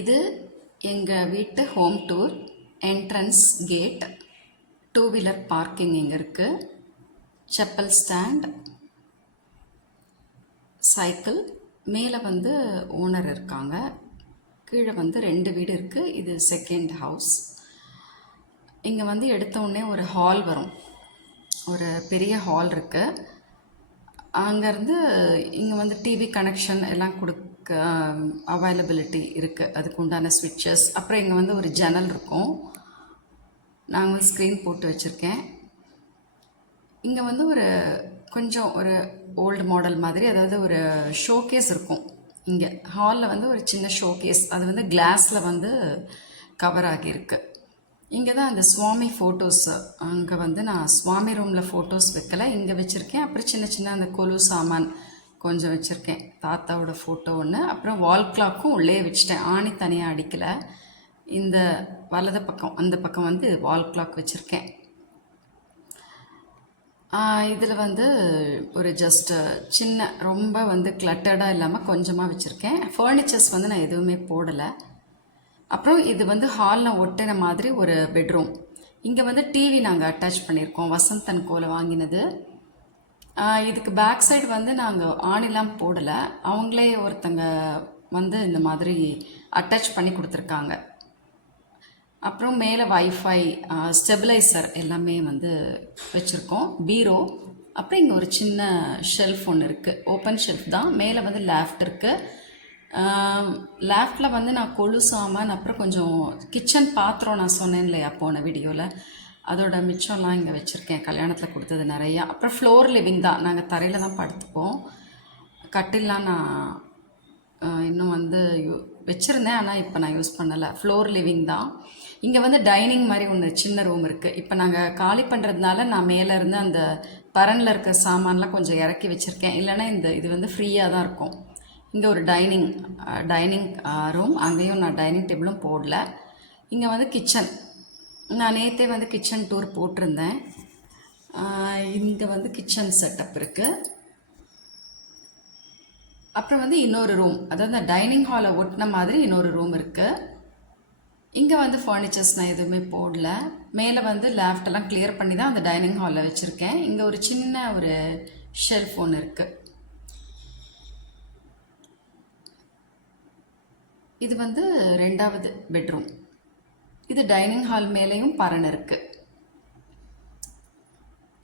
இது எங்கள் வீட்டு home tour. Entrance gate, two wheeler parking இங்கே இருக்குது, செப்பல் ஸ்டாண்ட், சைக்கிள். மேலே வந்து ஓனர் இருக்காங்க, கீழே வந்து 2 வீடு இருக்குது. இது செகண்ட் ஹவுஸ். இங்கே வந்து எடுத்தோடனே ஒரு ஹால் வரும், ஒரு பெரிய ஹால் இருக்குது. அங்கேருந்து இங்கே வந்து டிவி கனெக்ஷன் எல்லாம் கொடுக்க அவைலபிலிட்டி இருக்குது, அதுக்கு உண்டான ஸ்விட்சஸ். அப்புறம் இங்கே வந்து ஒரு ஜன்னல் இருக்கும், நாங்கள் ஸ்க்ரீன் போட்டு வச்சுருக்கேன். இங்கே வந்து கொஞ்சம் ஒரு ஓல்டு மாடல் மாதிரி, அதாவது ஒரு ஷோகேஸ் இருக்கும். இங்கே ஹாலில் வந்து ஒரு சின்ன ஷோகேஸ், அது வந்து கிளாஸில் வந்து கவர் ஆகியிருக்கு. இங்கே தான் அந்த சுவாமி ஃபோட்டோஸ், அங்கே வந்து நான் சுவாமி ரூமில் ஃபோட்டோஸ் வைக்கலை, இங்கே வச்சுருக்கேன். அப்புறம் சின்ன சின்ன அந்த கொலு சாமான் கொஞ்சம் வச்சுருக்கேன், தாத்தாவோட ஃபோட்டோ ஒன்று. அப்புறம் வால் கிளாக்கும் உள்ளே வச்சுட்டேன், ஆணி தனியாக அடிக்கலை. இந்த வலது பக்கம், அந்த பக்கம் வந்து வால் கிளாக் வச்சுருக்கேன். இதில் வந்து ஒரு ஜஸ்ட் சின்ன, ரொம்ப வந்து கிளட்டர்டாக இல்லாமல் கொஞ்சமாக வச்சுருக்கேன். ஃபர்னிச்சர்ஸ் வந்து நான் எதுவுமே போடலை. அப்புறம் இது வந்து ஹாலில் ஒட்டின மாதிரி ஒரு பெட்ரூம். இங்கே வந்து டிவி நாங்கள் அட்டாச் பண்ணியிருக்கோம், வசந்த் அண்ட் கோல வாங்கினது. இதுக்கு பேக் சைடு வந்து நாங்கள் ஆணிலாம் போடலை, அவங்களே ஒருத்தங்க வந்து இந்த மாதிரி அட்டாச் பண்ணி கொடுத்துருக்காங்க. அப்புறம் மேலே வைஃபை, ஸ்டெபிளைசர் எல்லாமே வந்து வச்சுருக்கோம், பீரோ. அப்புறம் இங்கே ஒரு சின்ன ஷெல்ஃப் ஒன்று இருக்குது, ஓப்பன் ஷெல்ஃப் தான். மேலே வந்து லேஃப்ட் இருக்குது. லேஃப்டில் வந்து நான் கொலு சாமான், அப்புறம் கொஞ்சம் கிச்சன் பாத்திரம் நான் சொன்னேன் இல்லையா போன வீடியோவில், அதோட மிச்சம்லாம் இங்கே வச்சுருக்கேன், கல்யாணத்தில் கொடுத்தது நிறையா. அப்புறம் ஃப்ளோர் லிவிங் தான், நாங்கள் தரையில் தான் படுத்துப்போம். கட்டில்லாம் நான் இன்னும் வந்து வச்சுருந்தேன், ஆனால் இப்போ நான் யூஸ் பண்ணலை. ஃப்ளோர் லிவிங் தான். இங்கே வந்து டைனிங் மாதிரி ஒன்று சின்ன ரூம் இருக்குது. இப்போ நாங்கள் காலி பண்ணுறதுனால நான் மேலே இருந்து அந்த பரனில் இருக்க சாமான்லாம் கொஞ்சம் இறக்கி வச்சுருக்கேன், இல்லைன்னா இது வந்து ஃப்ரீயாக தான் இருக்கும். இங்கே ஒரு டைனிங் ரூம், அங்கேயும் நான் டைனிங் டேபிளும் போடல. இங்கே வந்து கிச்சன், நான் நேற்றே வந்து கிச்சன் டூர் போட்டிருந்தேன். இங்கே வந்து கிச்சன் செட்டப் இருக்குது. அப்புறம் வந்து இன்னொரு ரூம், அதாவது டைனிங் ஹாலை ஒட்டின மாதிரி இன்னொரு ரூம் இருக்குது. இங்கே வந்து ஃபர்னிச்சர்ஸ் நான் எதுவுமே போடல. மேலே வந்து லேஃப்டெல்லாம் கிளியர் பண்ணி தான் அந்த டைனிங் ஹாலில் வச்சுருக்கேன். இங்கே ஒரு சின்ன ஒரு ஷெல்ஃப் ஒன்று இருக்குது. இது வந்து 2வது பெட்ரூம். இது டைனிங் ஹால் மேலேயும் பரண் இருக்குது.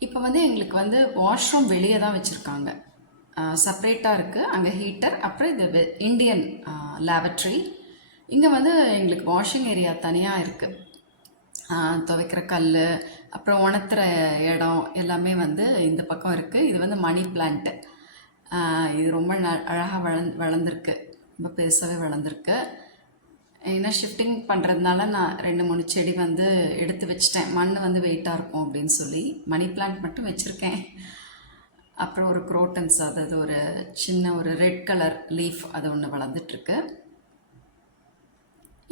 இப்போ வந்து எங்களுக்கு வந்து வாஷ்ரூம் வெளியே தான் வச்சுருக்காங்க, செப்ரேட்டாக இருக்குது. அங்கே ஹீட்டர், அப்புறம் இது இண்டியன் லேபட்ரி. இங்கே வந்து எங்களுக்கு வாஷிங் ஏரியா தனியாக இருக்குது, துவைக்கிற கல், அப்புறம் உணர்த்துற இடம் எல்லாமே வந்து இந்த பக்கம் இருக்குது. இது வந்து மணி பிளான்ட்டு, இது ரொம்ப அழகாக வளர்ந்துருக்கு, ரொம்ப பெருசாகவே வளர்ந்துருக்கு. ஏன்னா ஷிஃப்டிங் பண்ணுறதுனால நான் 2-3 செடி வந்து எடுத்து வச்சிட்டேன், மண் வந்து வெயிட்டாக இருக்கும் அப்படின்னு சொல்லி. மணி பிளான்ட் மட்டும் வச்சுருக்கேன். அப்புறம் ஒரு குரோட்டன்ஸ், அதாவது ஒரு சின்ன ஒரு ரெட் கலர் லீஃப், அது ஒன்று வளர்ந்துட்டுருக்கு.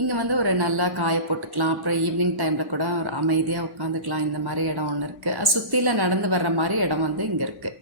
இங்கே வந்து ஒரு நல்லா காய போட்டுக்கலாம், அப்புறம் ஈவினிங் டைமில் கூட ஒரு அமைதியாக உட்காந்துக்கலாம், இந்த மாதிரி இடம் ஒன்று இருக்குது. சுற்றியில் நடந்து வர்ற மாதிரி இடம் வந்து இங்கே இருக்குது.